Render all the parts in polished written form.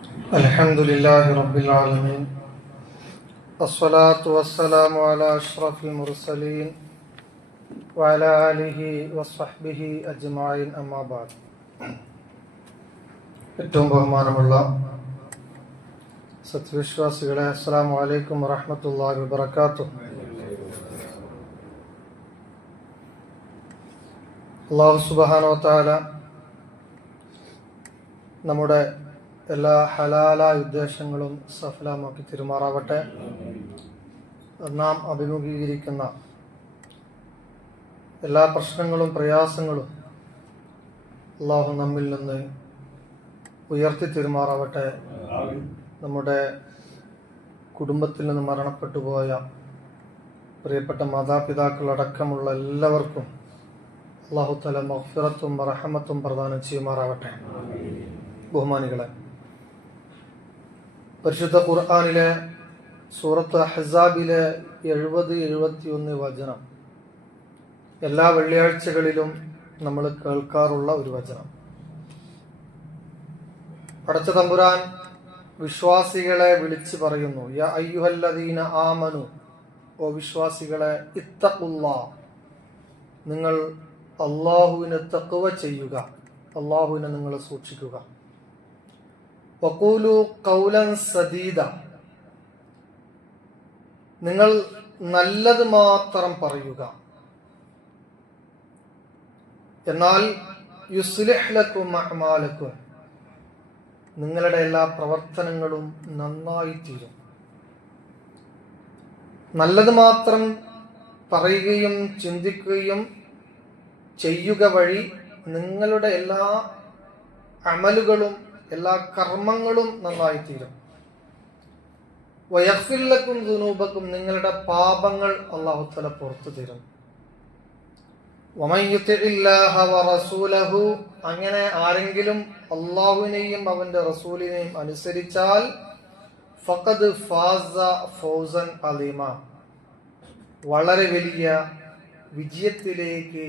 الحمد لله رب العالمين والصلاة والسلام على أشرف المرسلين وعلى آله وصحبه أجمعين أما بعد. ഏറ്റവും ബഹുമാനമുള്ള സത്യവിശ്വാസികളെ, അസ്സലാമു അലൈക്കും വറഹ്മത്തുള്ളാഹി വബറകാതുഹു. അല്ലാഹു സുബ്ഹാനഹു വ തആല നമ്മുടെ എല്ലാ ഹലാലായ ഉദ്ദേശങ്ങളും സഫലമാക്കി തിരുമാറാവട്ടെ. നാം അഭിമുഖീകരിക്കുന്ന എല്ലാ പ്രശ്നങ്ങളും പ്രയാസങ്ങളും അല്ലാഹു നമ്മിൽ നിന്ന് ഉയർത്തി തിരുമാറാവട്ടെ. നമ്മുടെ കുടുംബത്തിൽ നിന്ന് മരണപ്പെട്ടു പോയ പ്രിയപ്പെട്ട മാതാപിതാക്കളടക്കമുള്ള എല്ലാവർക്കും അല്ലാഹു തആല മഗ്ഫിറത്തും റഹ്മത്തും പ്രദാനം ചെയ്യുമാറാവട്ടെ. ബഹുമാനികളെ, പരിശുദ്ധ ഖുർആനിലെ സൂറത്ത് അഹ്സാബിലെ 70-71 വചനം എല്ലാ വെള്ളിയാഴ്ചകളിലും നമ്മൾ കേൾക്കാറുള്ള ഒരു വചനം. പടച്ച തമ്പുരാൻ വിശ്വാസികളെ വിളിച്ചു പറയുന്നു, യാ അയ്യുഹല്ലദീന ആമനു, ഓ വിശ്വാസികളെ, ഇത്തഖുല്ലാഹ്, നിങ്ങൾ അല്ലാഹുവിനെ തഖ്വ ചെയ്യുക, അല്ലാഹുവിനെ നിങ്ങൾ സൂക്ഷിക്കുക. വഖൂലു ഖൗലൻ സദീദ, നിങ്ങൾ നല്ലത് മാത്രം പറയുക. എന്നാൽ യുസ്ലിഹ് ലക്കും അഅ്മാലക്കും, നിങ്ങളുടെ എല്ലാ പ്രവർത്തനങ്ങളും നന്നായി തീരും. നല്ലത് മാത്രം പറയുകയും ചിന്തിക്കുകയും ചെയ്യുക വഴി നിങ്ങളുടെ എല്ലാ അമലുകളും എല്ലാ കർമ്മങ്ങളും നന്നായി തീരും. വയഗ്ഫിർ ലക്കും ദുനൂബക്കും, നിങ്ങളുടെ പാപങ്ങൾ അല്ലാഹു തആല പുറത്തു തരും. വമൻ യുതിഇല്ലാഹ വറസൂലഹു, അങ്ങനെ ആരെങ്കിലും അല്ലാഹുവിനെയും അവന്റെ റസൂലിനെയും അനുസരിച്ചാൽ ഫഖദ് ഫാസ ഫൗസൻ അലീമ, വളരെ വലിയ വിജയത്തിലേക്ക്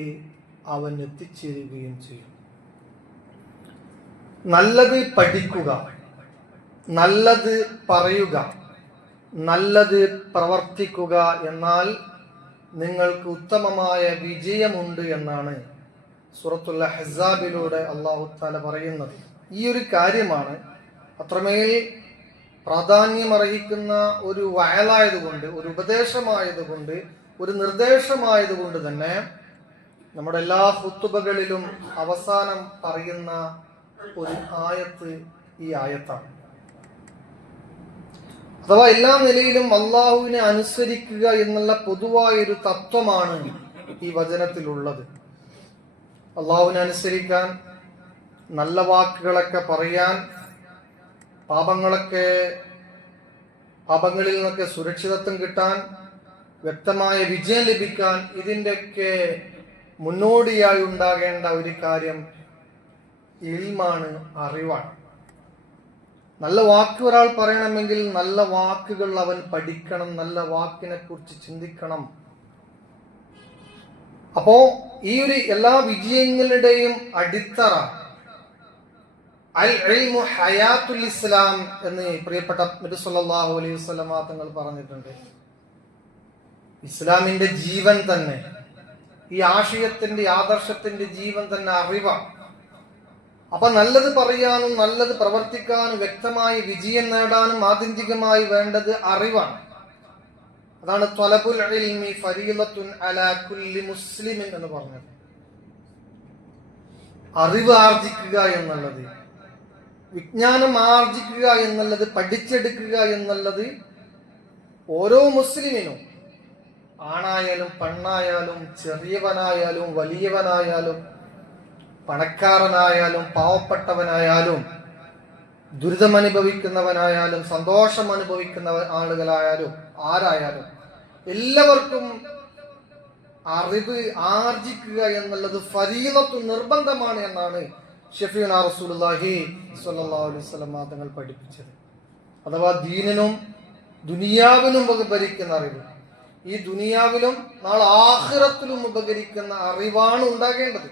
അവൻ എത്തിച്ചേരുകയും ചെയ്യും. നല്ലത് പഠിക്കുക, നല്ലത് പറയുക, നല്ലത് പ്രവർത്തിക്കുക, എന്നാൽ നിങ്ങൾക്ക് ഉത്തമമായ വിജയമുണ്ട് എന്നാണ് സൂറത്തുൽ അഹ്സാബിലൂടെ അല്ലാഹു തആല പറയുന്നത്. ഈ ഒരു കാര്യമാണ് അത്രമേൽ പ്രാധാന്യമർഹിക്കുന്ന ഒരു വയലായതുകൊണ്ട്, ഒരു ഉപദേശമായതുകൊണ്ട്, ഒരു നിർദ്ദേശമായതുകൊണ്ട് തന്നെ നമ്മുടെ എല്ലാ ഖുതുബകളിലും അവസാനം പറയുന്ന ഒരു ആയത്ത് ഈ ആയത്താണ്. അഥവാ എല്ലാ നിലയിലും അള്ളാഹുവിനെ അനുസരിക്കുക എന്നുള്ള പൊതുവായൊരു തത്വമാണ് ഈ വചനത്തിലുള്ളത്. അള്ളാഹുവിനെ അനുസരിക്കാൻ, നല്ല വാക്കുകളൊക്കെ പറയാൻ, പാപങ്ങളിൽ നിന്നൊക്കെ സുരക്ഷിതത്വം കിട്ടാൻ, വ്യക്തമായ വിജയം ലഭിക്കാൻ, ഇതിൻ്റെയൊക്കെ മുന്നോടിയായി ഉണ്ടാകേണ്ട ഒരു കാര്യം ഇൽമാണ്, അറിവാണ്. നല്ല വാക്ക് ഒരാൾ പറയണമെങ്കിൽ നല്ല വാക്കുകൾ അവൻ പഠിക്കണം, നല്ല വാക്കിനെ കുറിച്ച് ചിന്തിക്കണം. അപ്പോ ഈ ഒരു എല്ലാ വിജയങ്ങളുടെയും അടിത്തറ അൽ ഇൽമു ഹയാത്തുൽ ഇസ്ലാം എന്ന് പ്രിയപ്പെട്ട നബി സല്ലല്ലാഹു അലൈഹി വസല്ലം തങ്ങൾ പറഞ്ഞിട്ടുണ്ട്. ഇസ്ലാമിന്റെ ജീവൻ തന്നെ, ഈ ആശയത്തിന്റെ ആദർശത്തിന്റെ ജീവൻ തന്നെ അറിവാണ്. അപ്പൊ നല്ലത് പറയാനും നല്ലത് പ്രവർത്തിക്കാനും വ്യക്തമായി വിജയം നേടാനും ആത്യന്തികമായി വേണ്ടത് അറിവാണ്. അതാണ് ത്വലബുൽ ഇൽമി ഫരീളത്തുൻ അലാ കുല്ലി മുസ്ലിമിൻ എന്ന് പറഞ്ഞത്. അറിവ് ആർജിക്കുക എന്നുള്ളത്, വിജ്ഞാനം ആർജിക്കുക എന്നുള്ളത്, പഠിച്ചെടുക്കുക എന്നുള്ളത് ഓരോ മുസ്ലിമിനും, ആണായാലും പെണ്ണായാലും ചെറിയവനായാലും വലിയവനായാലും പണക്കാരനായാലും പാവപ്പെട്ടവനായാലും ദുരിതം അനുഭവിക്കുന്നവനായാലും സന്തോഷം അനുഭവിക്കുന്ന ആളുകളായാലും ആരായാലും എല്ലാവർക്കും അറിവ് ആർജിക്കുക എന്നുള്ളത് ഫരീളത്തു, നിർബന്ധമാണ് എന്നാണ് ഷഫീഉനാ റസൂലുള്ളാഹി സ്വല്ലല്ലാഹു അലൈഹി വസല്ലം തങ്ങൾ പഠിപ്പിച്ചത്. അഥവാ ദീനിനും ദുനിയാവിനും ഉപകരിക്കുന്ന അറിവ്, ഈ ദുനിയാവിലും നാളെ ആഖിറത്തിലും ഉപകരിക്കുന്ന അറിവാണ് ഉണ്ടാകേണ്ടത്.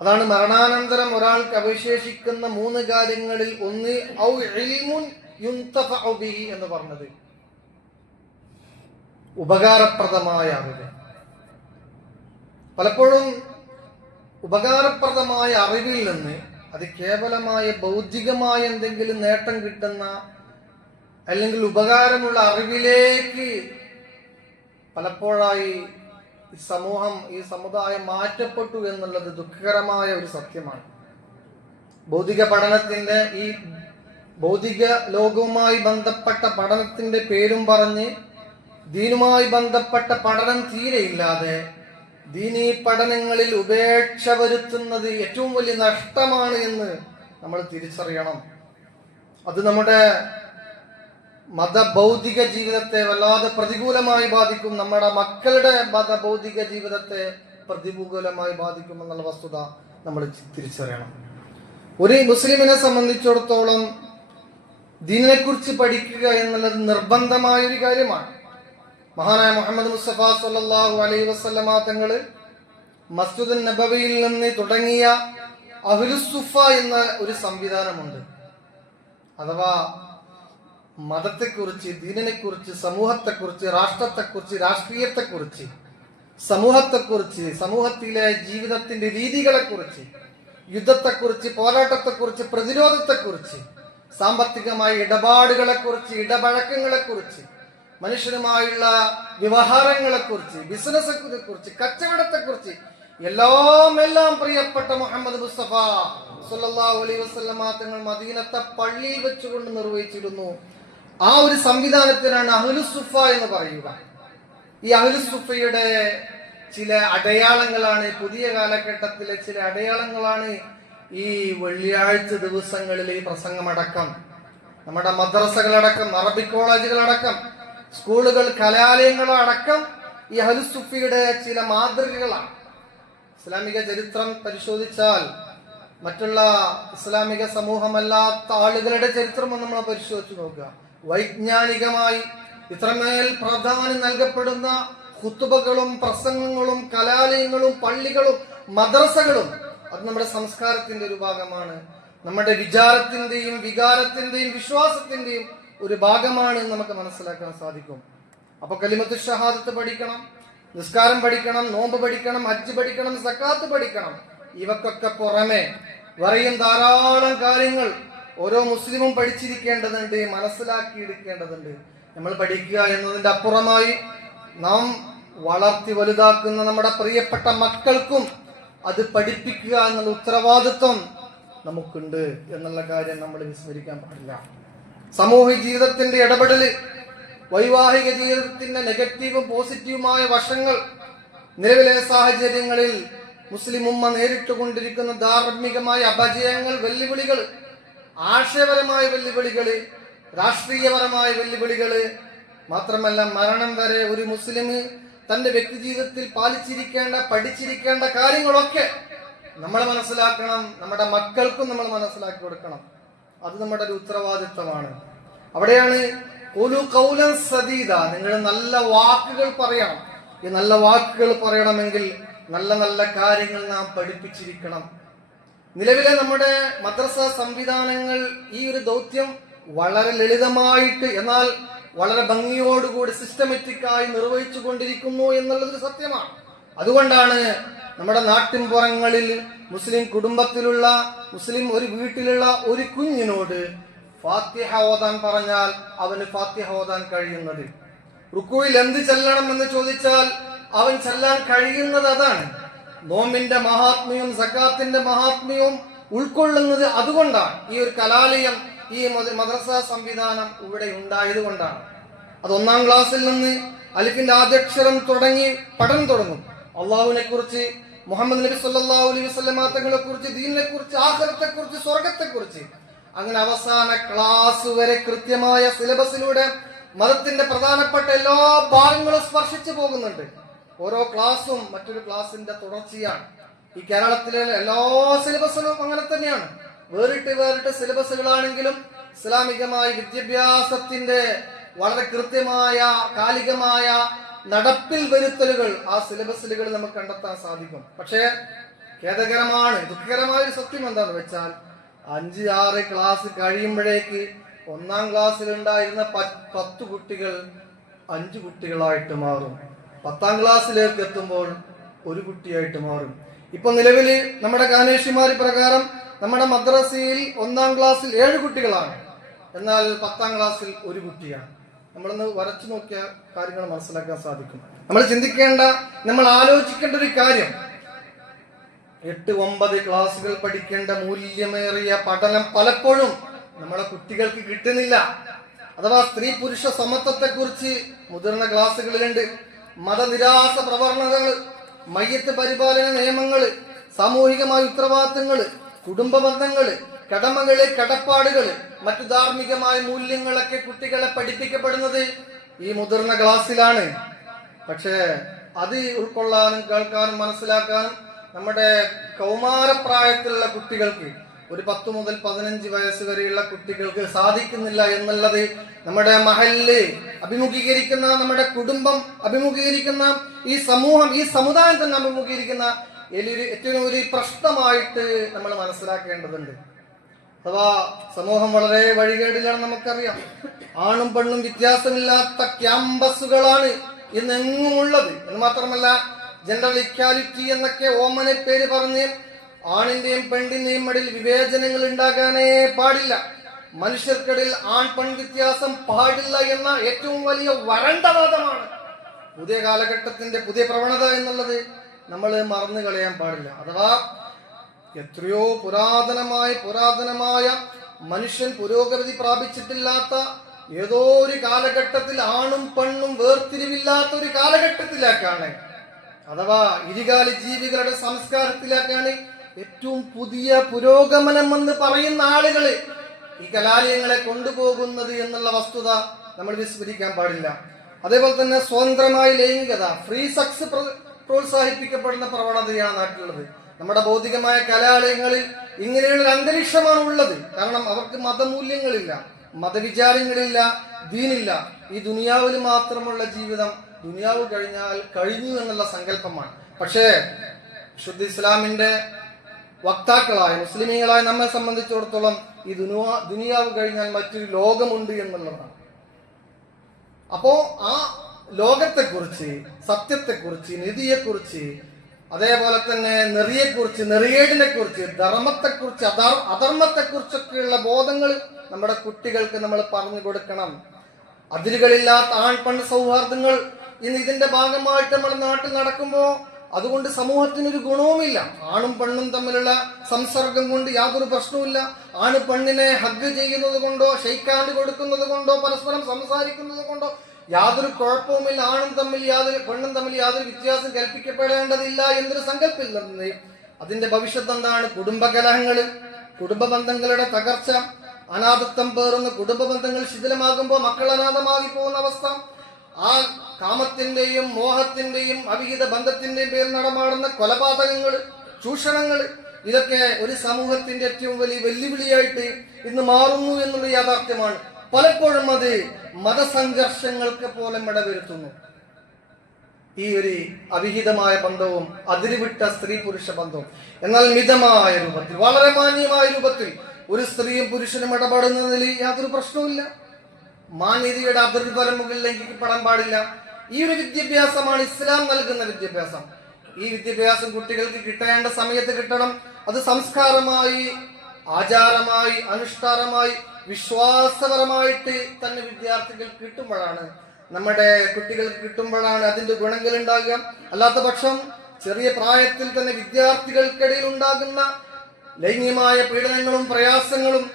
അതാണ് മരണാനന്തരം ഒരാൾക്ക് അവശേഷിക്കുന്ന 3 കാര്യങ്ങളിൽ ഒന്ന് ഔ ഇൽമുൻ യുന്തഫഉ ബിഹി എന്ന് പറഞ്ഞത്, ഉപകാരപ്രദമായ അറിവ്. പലപ്പോഴും ഉപകാരപ്രദമായ അറിവിൽ നിന്ന് അത് കേവലമായ ഭൗതികമായ എന്തെങ്കിലും നേട്ടം കിട്ടുന്ന അല്ലെങ്കിൽ ഉപകാരമുള്ള അറിവിലേക്ക് പലപ്പോഴായി ഈ സമൂഹം, ഈ സമുദായം മാറ്റപ്പെട്ടു എന്നുള്ളത് ദുഃഖകരമായ ഒരു സത്യമാണ്. ഭൗതിക പഠനത്തിന്റെ, ഈ ഭൗതിക ലോകവുമായി ബന്ധപ്പെട്ട പഠനത്തിന്റെ പേരും പറഞ്ഞ് ദീനുമായി ബന്ധപ്പെട്ട പഠനം തീരെയില്ലാതെ ദീനീ പഠനങ്ങളിൽ ഉപേക്ഷ വരുത്തുന്നത് ഏറ്റവും വലിയ നഷ്ടമാണ് എന്ന് നമ്മൾ തിരിച്ചറിയണം. അത് നമ്മുടെ മതഭൗതിക ജീവിതത്തെ വല്ലാതെ പ്രതികൂലമായി ബാധിക്കും, നമ്മുടെ മക്കളുടെ മതഭൗതിക ജീവിതത്തെ പ്രതികൂലമായി ബാധിക്കും എന്നുള്ള വസ്തുത നമ്മൾ തിരിച്ചറിയണം. ഒരു മുസ്ലിമിനെ സംബന്ധിച്ചിടത്തോളം ദീനിനെ കുറിച്ച് പഠിക്കുക എന്നുള്ളത് നിർബന്ധമായ ഒരു കാര്യമാണ്. മഹാനായ മുഹമ്മദ് മുസ്തഫ സല്ലല്ലാഹു അലൈഹി വസല്ലമ തങ്ങള് മസ്ജിദുൻ നബവിയിൽ നിന്ന് തുടങ്ങിയ അഹ്ലുസ്സുഫ എന്ന ഒരു സംവിധാനമുണ്ട്. അഥവാ മതത്തെക്കുറിച്ച്, ദീനിനെക്കുറിച്ച്, സമൂഹത്തെക്കുറിച്ച്, രാഷ്ട്രത്തെക്കുറിച്ച്, രാഷ്ട്രീയത്തെക്കുറിച്ച്, സമൂഹത്തെക്കുറിച്ച്, സമൂഹത്തിലെ ജീവിതത്തിന്റെ രീതികളെക്കുറിച്ച്, യുദ്ധത്തെക്കുറിച്ച്, പോരാട്ടത്തെക്കുറിച്ച്, പ്രതിരോധത്തെക്കുറിച്ച്, സാമ്പത്തികമായ ഇടപാടുകളെക്കുറിച്ച്, ഇടപഴക്കങ്ങളെക്കുറിച്ച്, മനുഷ്യനുമായുള്ള വ്യവഹാരങ്ങളെക്കുറിച്ച്, ബിസിനസിനെ കുറിച്ച്, കച്ചവടത്തെക്കുറിച്ച് എല്ലാം പ്രിയപ്പെട്ട മുഹമ്മദ് മുസ്തഫ സല്ലല്ലാഹു അലൈഹി വസല്ലമ തങ്ങൾ മദീനത്തെ പള്ളിയിൽ വെച്ചുകൊണ്ട് നിർവഹിച്ചിരുന്നു. ആ ഒരു സംവിധാനത്തിനാണ് അഹ്ലുസ്സുഫ എന്ന് പറയുക. ഈ അഹ്ലുസ്സുഫയുടെ ചില അടയാളങ്ങളാണ്, പുതിയ കാലഘട്ടത്തിലെ ചില അടയാളങ്ങളാണ് ഈ വെള്ളിയാഴ്ച ദിവസങ്ങളിൽ ഈ പ്രസംഗമടക്കം, നമ്മുടെ മദ്രസകളടക്കം, അറബിക് കോളേജുകളടക്കം, സ്കൂളുകൾ, കലാലയങ്ങളടക്കം ഈ അഹ്ലുസ്സുഫയുടെ ചില മാതൃകകളാണ്. ഇസ്ലാമിക ചരിത്രം പരിശോധിച്ചാൽ, മറ്റുള്ള ഇസ്ലാമിക സമൂഹമല്ലാത്ത ആളുകളുടെ ചരിത്രം നമ്മൾ പരിശോധിച്ച് നോക്കുക, വൈജ്ഞാനികമായി ഇത്രമേൽ പ്രാധാന്യം നൽകപ്പെടുന്ന ഖുതുബകളും പ്രസംഗങ്ങളും കലാലയങ്ങളും പള്ളികളും മദ്രസകളും അത് നമ്മുടെ സംസ്കാരത്തിന്റെ ഒരു ഭാഗമാണ്, നമ്മുടെ വിചാരത്തിന്റെയും വികാരത്തിന്റെയും വിശ്വാസത്തിന്റെയും ഒരു ഭാഗമാണ് നമുക്ക് മനസ്സിലാക്കാൻ സാധിക്കും. അപ്പൊ കലിമത്ത് ഷഹാദത്ത് പഠിക്കണം, നിസ്കാരം പഠിക്കണം, നോമ്പ് പഠിക്കണം, ഹജ്ജ് പഠിക്കണം, സക്കാത്ത് പഠിക്കണം. ഇവക്കൊക്കെ പുറമെ വേറെയും ധാരാളം കാര്യങ്ങൾ ഓരോ മുസ്ലിമും പഠിച്ചിരിക്കേണ്ടതുണ്ട്, മനസ്സിലാക്കിയെടുക്കേണ്ടതുണ്ട്. നമ്മൾ പഠിക്കുക എന്നതിന്റെ അപ്പുറമായി നാം വളർത്തി വലുതാക്കുന്ന നമ്മുടെ പ്രിയപ്പെട്ട മക്കൾക്കും അത് പഠിപ്പിക്കുക എന്നുള്ള ഉത്തരവാദിത്വം നമുക്കുണ്ട് എന്നുള്ള കാര്യം നമ്മൾ വിസ്മരിക്കാൻ പാടില്ല. സാമൂഹിക ജീവിതത്തിന്റെ ഇടപെടല്, വൈവാഹിക ജീവിതത്തിന്റെ നെഗറ്റീവും പോസിറ്റീവുമായ വശങ്ങൾ, നിലവിലെ സാഹചര്യങ്ങളിൽ മുസ്ലിം ഉമ്മ നേരിട്ടുകൊണ്ടിരിക്കുന്ന ധാർമ്മികമായ അപജയങ്ങൾ, വെല്ലുവിളികൾ, ആശയപരമായ വെല്ലുവിളികള്, രാഷ്ട്രീയപരമായ വെല്ലുവിളികള്, മാത്രമല്ല മരണം വരെ ഒരു മുസ്ലിം തന്റെ വ്യക്തി ജീവിതത്തിൽ പാലിച്ചിരിക്കേണ്ട, പഠിച്ചിരിക്കേണ്ട കാര്യങ്ങളൊക്കെ നമ്മൾ മനസ്സിലാക്കണം, നമ്മുടെ മക്കൾക്കും നമ്മൾ മനസ്സിലാക്കി കൊടുക്കണം. അത് നമ്മുടെ ഒരു ഉത്തരവാദിത്വമാണ്. അവിടെയാണ് ഖുലു ഖൗലൻ സദീദ, നിങ്ങൾ നല്ല വാക്കുകൾ പറയണം. ഈ നല്ല വാക്കുകൾ പറയണമെങ്കിൽ നല്ല നല്ല കാര്യങ്ങൾ നാം പഠിപ്പിച്ചിരിക്കണം. നിലവിലെ നമ്മുടെ മദ്രസ സംവിധാനങ്ങൾ ഈ ഒരു ദൗത്യം വളരെ ലളിതമായിട്ട് എന്നാൽ വളരെ ഭംഗിയോടുകൂടി സിസ്റ്റമാറ്റിക്കായി നിർവഹിച്ചു കൊണ്ടിരിക്കുന്നു എന്നുള്ളത് സത്യമാണ്. അതുകൊണ്ടാണ് നമ്മുടെ നാട്ടിൻപുറങ്ങളിൽ മുസ്ലിം കുടുംബത്തിലുള്ള, മുസ്ലിം ഒരു വീട്ടിലുള്ള ഒരു കുഞ്ഞിനോട് ഫാത്തിഹ ഓതാൻ പറഞ്ഞാൽ അവന് ഫാത്തിഹ ഓതാൻ കഴിയുന്നത്. റുക്കുവിൽ എന്ത് ചെല്ലണം എന്ന് ചോദിച്ചാൽ അവൻ ചെല്ലാൻ കഴിയുന്നത് അതാണ്. നോമ്പിന്റെ മഹാത്മ്യവും സക്കാത്തിന്റെ മഹാത്മ്യവും ഉൾക്കൊള്ളുന്നത് അതുകൊണ്ടാണ്. ഈ ഒരു കലാലയം, ഈ മദ്രസ സംവിധാനം ഇവിടെ ഉണ്ടായത് കൊണ്ടാണ്. അത് 1-ാം ക്ലാസ്സിൽ നിന്ന് അലിഫിന്റെ ആദ്യാക്ഷരം തുടങ്ങി പഠനം തുടങ്ങും. അള്ളാഹുവിനെ കുറിച്ച്, മുഹമ്മദ് നബി സല്ലല്ലാഹു അലൈഹി വസല്ലമ തങ്ങളെ കുറിച്ച്, ദീനിനെ കുറിച്ച്, ആഖിറത്തെ കുറിച്ച്, സ്വർഗത്തെ കുറിച്ച്, അങ്ങനെ അവസാന ക്ലാസ് വരെ കൃത്യമായ സിലബസിലൂടെ മതത്തിന്റെ പ്രധാനപ്പെട്ട എല്ലാ ഭാഗങ്ങളും സ്പർശിച്ചു പോകുന്നുണ്ട്. ഓരോ ക്ലാസ്സും മറ്റൊരു ക്ലാസിന്റെ തുടർച്ചയാണ്. ഈ കേരളത്തിലെ എല്ലാ സിലബസുകളും അങ്ങനെ തന്നെയാണ്. വേറിട്ട് സിലബസുകളാണെങ്കിലും ഇസ്ലാമികമായ വിദ്യാഭ്യാസത്തിന്റെ വളരെ കൃത്യമായ കാലികമായ നടപ്പിൽ വരുത്തലുകൾ ആ സിലബസുകൾ നമുക്ക് കണ്ടെത്താൻ സാധിക്കും. പക്ഷേ ഖേദകരമാണ്. ദുഃഖകരമായ ഒരു സത്യം എന്താണെന്ന് വെച്ചാൽ 5-6 ക്ലാസ് കഴിയുമ്പോഴേക്ക് 1-ാം ക്ലാസ്സിൽ ഉണ്ടായിരുന്ന 10 കുട്ടികൾ 5 കുട്ടികളായിട്ട് മാറും. 10-ാം ക്ലാസ്സിലേക്ക് എത്തുമ്പോൾ 1 കുട്ടിയായിട്ട് മാറും. ഇപ്പൊ നിലവില് നമ്മുടെ കാനേഷിമാരി പ്രകാരം നമ്മുടെ മദ്രസയിൽ 1-ാം ക്ലാസ്സിൽ 7 കുട്ടികളാണ്, എന്നാൽ 10-ാം ക്ലാസ്സിൽ 1 കുട്ടിയാണ്. നമ്മളൊന്ന് വരച്ചു നോക്കിയ കാര്യങ്ങൾ മനസ്സിലാക്കാൻ സാധിക്കും. നമ്മൾ ചിന്തിക്കേണ്ട, നമ്മൾ ആലോചിക്കേണ്ട ഒരു കാര്യം, 8-9 ക്ലാസ്സുകൾ പഠിക്കേണ്ട മൂല്യമേറിയ പഠനം പലപ്പോഴും നമ്മുടെ കുട്ടികൾക്ക് കിട്ടുന്നില്ല. അഥവാ സ്ത്രീ പുരുഷ സമത്വത്തെ കുറിച്ച് മുതിർന്ന ക്ലാസ്സുകളിലുണ്ട്. മതനിരാസ പ്രവണതകൾ, മയ്യത്ത് പരിപാലന നിയമങ്ങള്, സാമൂഹികമായ ഉത്തരവാദിത്തങ്ങള്, കുടുംബ ബന്ധങ്ങള്, കടമകള്, കടപ്പാടുകള്, മറ്റു ധാർമ്മികമായ മൂല്യങ്ങളൊക്കെ കുട്ടികളെ പഠിപ്പിക്കപ്പെടുന്നത് ഈ മുതിർന്ന ക്ലാസ്സിലാണ്. പക്ഷേ അത് ഉൾക്കൊള്ളാനും കേൾക്കാനും മനസ്സിലാക്കാനും നമ്മുടെ കൗമാരപ്രായത്തിലുള്ള കുട്ടികൾക്ക്, ഒരു 10 മുതൽ 15 വയസ്സ് വരെയുള്ള കുട്ടികൾക്ക് സാധിക്കുന്നില്ല എന്നുള്ളത് നമ്മുടെ മഹല്ല് അഭിമുഖീകരിക്കുന്ന, നമ്മുടെ കുടുംബം അഭിമുഖീകരിക്കുന്ന, ഈ സമൂഹം, ഈ സമുദായം തന്നെ അഭിമുഖീകരിക്കുന്ന ഏറ്റവും ഒരു പ്രശ്നമായിട്ട് നമ്മൾ മനസ്സിലാക്കേണ്ടതുണ്ട്. അഥവാ സമൂഹം വളരെ വഴികേടിലാണ്, നമുക്കറിയാം. ആണും പെണ്ണും വ്യത്യാസമില്ലാത്ത ക്യാമ്പസുകളാണ് ഇന്നെങ്ങും ഉള്ളത്. എന്ന് മാത്രമല്ല, ജെൻഡർ ഇക്വാലിറ്റി എന്നൊക്കെ ഓമന പേര് പറഞ്ഞ് ആണിന്റെയും പെണ്ണിന്റെയും ഇടയിൽ വിവേചനങ്ങൾ ഉണ്ടാകാനേ പാടില്ല. മനുഷ്യർക്കിടയിൽ ആൺ പെൺ വ്യത്യാസം പാടില്ല എന്ന ഏറ്റവും വലിയ വരണ്ട വാദമാണ് പുതിയ കാലഘട്ടത്തിന്റെ പുതിയ പ്രവണത എന്നുള്ളത് നമ്മൾ മറന്നു കളയാൻ പാടില്ല. അഥവാ എത്രയോ പുരാതനമായ മനുഷ്യൻ പുരോഗതി പ്രാപിച്ചിട്ടില്ലാത്ത ഏതോ ഒരു കാലഘട്ടത്തിൽ ആണും പെണ്ണും വേർതിരിവില്ലാത്ത ഒരു കാലഘട്ടത്തിലേക്കാണ്, അഥവാ ഇരുകാലി ജീവികളുടെ സംസ്കാരത്തിലേക്കാണ് ഏറ്റവും പുതിയ പുരോഗമനം എന്ന് പറയുന്ന ആളുകള് ഈ കലാലയങ്ങളെ കൊണ്ടുപോകുന്നത് എന്നുള്ള വസ്തുത നമ്മൾ വിസ്മരിക്കാൻ പാടില്ല. അതേപോലെ തന്നെ സ്വതന്ത്രമായ ലൈംഗികത, ഫ്രീ സെക്സ് പ്രോത്സാഹിപ്പിക്കപ്പെടുന്ന പ്രവണതയാണ് നാട്ടിലുള്ളത്. നമ്മുടെ ഭൗതികമായ കലാലയങ്ങളിൽ ഇങ്ങനെയുള്ള അന്തരീക്ഷമാണ് ഉള്ളത്. കാരണം അവർക്ക് മതമൂല്യങ്ങളില്ല, മതവിചാരങ്ങളില്ല, ദീനില്ല. ഈ ദുനിയാവിൽ മാത്രമുള്ള ജീവിതം, ദുനിയാവ് കഴിഞ്ഞാൽ കഴിഞ്ഞു എന്നുള്ള സങ്കല്പമാണ്. പക്ഷേ വിശുദ്ധ ഇസ്ലാമിന്റെ വക്താക്കളായ മുസ്ലിമീങ്ങളായ നമ്മെ സംബന്ധിച്ചിടത്തോളം ഈ ദുനിയാവ് കഴിഞ്ഞാൽ മറ്റൊരു ലോകമുണ്ട് എന്നുള്ളതാണ്. അപ്പോ ആ ലോകത്തെക്കുറിച്ച്, സത്യത്തെക്കുറിച്ച്, നീതിയെക്കുറിച്ച്, അതേപോലെ തന്നെ നെറിയെക്കുറിച്ച്, നെറിയേടിനെ കുറിച്ച്, ധർമ്മത്തെക്കുറിച്ച്, അധർമ്മത്തെക്കുറിച്ചൊക്കെയുള്ള ബോധങ്ങൾ നമ്മുടെ കുട്ടികൾക്ക് നമ്മൾ പറഞ്ഞു കൊടുക്കണം. അതിരുകളില്ലാത്ത ആൺ പെൺ സൗഹാർദ്ദങ്ങൾ ഇന്ന് ഇതിന്റെ ഭാഗമായിട്ട് നമ്മുടെ നാട്ടിൽ നടക്കുമ്പോൾ അതുകൊണ്ട് സമൂഹത്തിനൊരു ഗുണവുമില്ല. ആണും പെണ്ണും തമ്മിലുള്ള സംസർഗം കൊണ്ട് യാതൊരു പ്രശ്നവുമില്ല. ആണ് പെണ്ണിനെ ഹഗ് ചെയ്യുന്നത് കൊണ്ടോ ഷെയ്ക്കാൻഡ് കൊടുക്കുന്നത് കൊണ്ടോ പരസ്പരം സംസാരിക്കുന്നത് കൊണ്ടോ യാതൊരു കുഴപ്പവുമില്ല. ആണും തമ്മിൽ പെണ്ണും തമ്മിൽ യാതൊരു വ്യത്യാസം കൽപ്പിക്കപ്പെടേണ്ടതില്ല എന്നൊരു സങ്കല്പമില്ല. അതിന്റെ ഭവിഷ്യത്ത് എന്താണ്? കുടുംബകലഹങ്ങള്, കുടുംബ ബന്ധങ്ങളുടെ തകർച്ച, അനാഥത്വം പേറുന്ന കുടുംബ ബന്ധങ്ങൾ ശിഥിലമാകുമ്പോൾ മക്കൾ അനാഥമാകി പോകുന്ന അവസ്ഥ, ആ കാമത്തിന്റെയും മോഹത്തിന്റെയും അവിഹിത ബന്ധത്തിന്റെയും പേരിൽ നടമാടുന്ന കൊലപാതകങ്ങൾ, ചൂഷണങ്ങൾ, ഇതൊക്കെ ഒരു സമൂഹത്തിന്റെ ഏറ്റവും വലിയ വെല്ലുവിളിയായിട്ട് ഇന്ന് മാറുന്നു എന്നുള്ള യാഥാർത്ഥ്യമാണ്. പലപ്പോഴും അത് മതസംഘർഷങ്ങൾക്ക് പോലും ഇടവരുത്തുന്നു. ഈ ഒരു അവിഹിതമായ ബന്ധവും അതിരുവിട്ട സ്ത്രീ പുരുഷ ബന്ധവും. എന്നാൽ മിതമായ രൂപത്തിൽ, വളരെ മാന്യമായ രൂപത്തിൽ ഒരു സ്ത്രീയും പുരുഷനും ഇടപെടുന്നതിൽ യാതൊരു പ്രശ്നവുമില്ല. മാന്യതയുടെ അതിർവരമ്പുകൾ ലംഘിക്കപ്പെടാൻ പാടില്ല. ഈ ഒരു വിദ്യാഭ്യാസമാണ് ഇസ്ലാം നൽകുന്ന വിദ്യാഭ്യാസം. ഈ വിദ്യാഭ്യാസം കുട്ടികൾക്ക് കിട്ടേണ്ട സമയത്ത് കിട്ടണം. അത് സംസ്കാരമായി, ആചാരമായി, അനുഷ്ഠാനമായി, വിശ്വാസപരമായിട്ട് തന്നെ വിദ്യാർത്ഥികൾ കിട്ടുമ്പോഴാണ്, നമ്മുടെ കുട്ടികൾക്ക് കിട്ടുമ്പോഴാണ് അതിന്റെ ഗുണങ്ങൾ ഉണ്ടാകുക. അല്ലാത്ത പക്ഷം ചെറിയ പ്രായത്തിൽ തന്നെ വിദ്യാർത്ഥികൾക്കിടയിൽ ഉണ്ടാകുന്ന ലൈംഗികമായ പീഡനങ്ങളും പ്രയാസങ്ങളും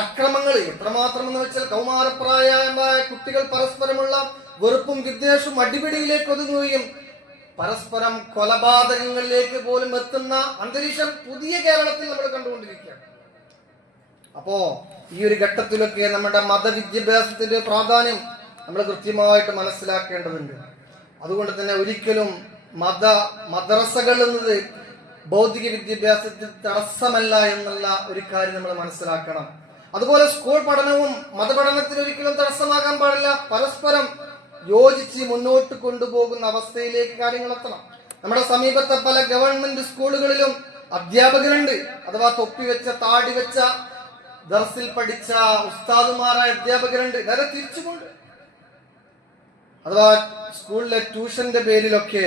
അക്രമങ്ങൾ എത്രമാത്രം എന്ന് വെച്ചാൽ കൗമാരപ്രായമായ കുട്ടികൾ പരസ്പരമുള്ള വെറുപ്പും വിദ്വേഷവും അടിപിടിയിലേക്ക് ഒതുങ്ങുകയും പരസ്പരം കൊലപാതകങ്ങളിലേക്ക് പോലും എത്തുന്ന അന്തരീക്ഷം പുതിയ കേരളത്തിൽ നമ്മൾ കണ്ടുകൊണ്ടിരിക്കുകയാണ്. അപ്പോ ഈ ഒരു ഘട്ടത്തിലൊക്കെ നമ്മുടെ മതവിദ്യാഭ്യാസത്തിന്റെ പ്രാധാന്യം നമ്മൾ കൃത്യമായിട്ട് മനസ്സിലാക്കേണ്ടതുണ്ട്. അതുകൊണ്ട് തന്നെ ഒരിക്കലും മദ്രസകൾ എന്നത് ഭൗതിക വിദ്യാഭ്യാസത്തിൽ തടസ്സമല്ല എന്നുള്ള ഒരു കാര്യം നമ്മൾ മനസ്സിലാക്കണം. അതുപോലെ സ്കൂൾ പഠനവും മതപഠനത്തിന് ഒരിക്കലും തടസ്സമാകാൻ പാടില്ല. പരസ്പരം യോജിച്ച് മുന്നോട്ട് കൊണ്ടുപോകുന്ന അവസ്ഥയിലേക്ക് കാര്യങ്ങൾ എത്തണം. നമ്മുടെ സമീപത്തെ പല ഗവൺമെന്റ് സ്കൂളുകളിലും അധ്യാപകരുണ്ട്, അഥവാ തൊപ്പി വെച്ച താടി വെച്ച ദർസിൽ പഠിച്ച ഉസ്താദുമാരായ അധ്യാപകരുണ്ട്. നേരെ തിരിച്ചുകൊണ്ട് അഥവാ സ്കൂളിലെ ട്യൂഷന്റെ പേരിലൊക്കെ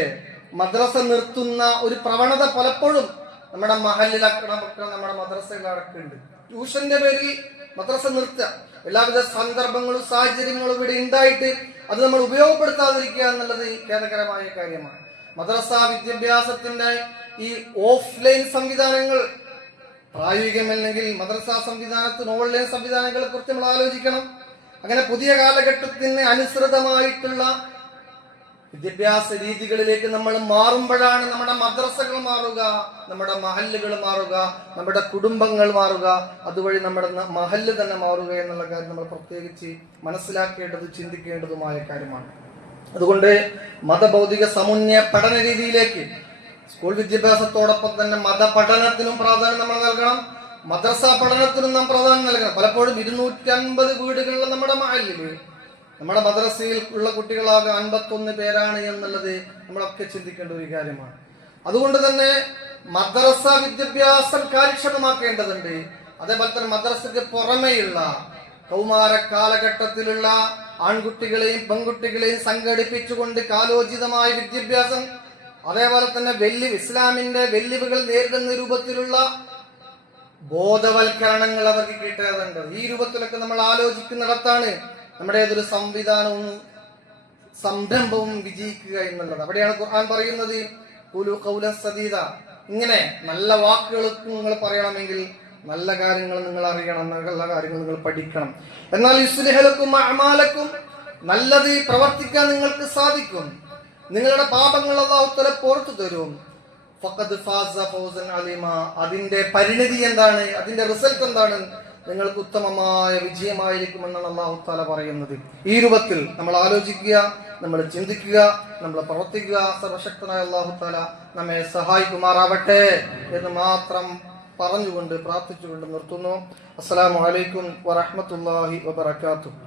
മദ്രസ നിർത്തുന്ന ഒരു പ്രവണത പലപ്പോഴും നമ്മുടെ മഹല്ലിലൊക്കെ നമ്മുടെ മദ്രസയിലടക്കുന്നുണ്ട്. ട്യൂഷന്റെ പേരിൽ മദ്രസ നിർത്തുക, എല്ലാവിധ സന്ദർഭങ്ങളും സാഹചര്യങ്ങളും ഇവിടെ ഉണ്ടായിട്ട് അത് നമ്മൾ ഉപയോഗപ്പെടുത്താതിരിക്കുക എന്നുള്ളത് ഖേദകരമായ കാര്യമാണ്. മദ്രസ വിദ്യാഭ്യാസത്തിന്റെ ഈ ഓഫ്ലൈൻ സംവിധാനങ്ങൾ പ്രായോഗികമല്ലെങ്കിൽ മദ്രസ സംവിധാനത്തിന് ഓൺലൈൻ സംവിധാനങ്ങളെ കുറിച്ച് നമ്മൾ ആലോചിക്കണം. അങ്ങനെ പുതിയ കാലഘട്ടത്തിന് അനുസൃതമായിട്ടുള്ള വിദ്യാഭ്യാസ രീതികളിലേക്ക് നമ്മൾ മാറുമ്പോഴാണ് നമ്മുടെ മദ്രസകൾ മാറുക, നമ്മുടെ മഹല്ലുകൾ മാറുക, നമ്മുടെ കുടുംബങ്ങൾ മാറുക, അതുവഴി നമ്മുടെ മഹല്ല് തന്നെ മാറുക എന്നുള്ള കാര്യം നമ്മൾ പ്രത്യേകിച്ച് മനസ്സിലാക്കേണ്ടത് ചിന്തിക്കേണ്ടതുമായ കാര്യമാണ്. അതുകൊണ്ട് മതഭൗതിക സമുന്നയ പഠന രീതിയിലേക്ക് സ്കൂൾ വിദ്യാഭ്യാസത്തോടൊപ്പം തന്നെ മതപഠനത്തിനും പ്രാധാന്യം നമ്മൾ നൽകണം, മദ്രസ പഠനത്തിനും നാം പ്രാധാന്യം നൽകണം. പലപ്പോഴും 250 വീടുകളുള്ള നമ്മുടെ മഹല്ലില് നമ്മുടെ മദ്രസയിൽ ഉള്ള കുട്ടികളാകെ 51 പേരാണ് എന്നുള്ളത് നമ്മളൊക്കെ ചിന്തിക്കേണ്ട ഒരു കാര്യമാണ്. അതുകൊണ്ട് തന്നെ മദ്രസ വിദ്യാഭ്യാസം കാര്യക്ഷമമാക്കേണ്ടതുണ്ട്. അതേപോലെ തന്നെ മദ്രസയ്ക്ക് പുറമെയുള്ള കൗമാര കാലഘട്ടത്തിലുള്ള ആൺകുട്ടികളെയും പെൺകുട്ടികളെയും സംഘടിപ്പിച്ചുകൊണ്ട് കാലോചിതമായ വിദ്യാഭ്യാസം, അതേപോലെ തന്നെ ഇസ്ലാമിന്റെ വെല്ലുവികൾ നേരിടുന്ന രൂപത്തിലുള്ള ബോധവൽക്കരണങ്ങൾ അവർക്ക് കിട്ടേണ്ടതുണ്ട്. ഈ രൂപത്തിലൊക്കെ നമ്മൾ ആലോചിക്കുന്നിടത്താണ് നമ്മുടെ ഏതൊരു സംവിധാനവും സംരംഭവും വിജയിക്കുക എന്നുള്ളത്. അവിടെയാണ് ഖുർആൻ പറയുന്നത് ഖുലു ഖൗലൻ സദീദ. ഇങ്ങനെ നല്ല വാക്കുകൾ നിങ്ങൾ പറയണമെങ്കിൽ നല്ല കാര്യങ്ങൾ നിങ്ങൾ അറിയണം, നല്ല കാര്യങ്ങൾ നിങ്ങൾ പഠിക്കണം. എന്നാൽ യുസ്ലിഹു ലക്കും അഅമാലക്കും, നല്ലത് പ്രവർത്തിക്കാൻ നിങ്ങൾക്ക് സാധിക്കും, നിങ്ങളുടെ പാപങ്ങൾ അല്ലാഹു തആല പുറത്തു തരും. ഫഖദ് ഫാസ ഫൗസൻ അലീമ, അതിന്റെ പരിണിതി എന്താണ്, അതിന്റെ റിസൾട്ട് എന്താണ്, നിങ്ങൾക്ക് ഉത്തമമായ വിജയമായിരിക്കുമെന്നാണ് അല്ലാഹു തആല പറയുന്നത്. ഈ രൂപത്തിൽ നമ്മൾ ആലോചിക്കുക, നമ്മൾ ചിന്തിക്കുക, നമ്മൾ പ്രവർത്തിക്കുക. സർവശക്തനായ അല്ലാഹു തആല നമ്മെ സഹായിക്കുമാറാവട്ടെ എന്ന് മാത്രം പറഞ്ഞുകൊണ്ട് പ്രാർത്ഥിച്ചുകൊണ്ട് നിർത്തുന്നു. അസ്സലാമു അലൈക്കും വറഹ്മത്തുള്ളാഹി വബറകാതുഹു.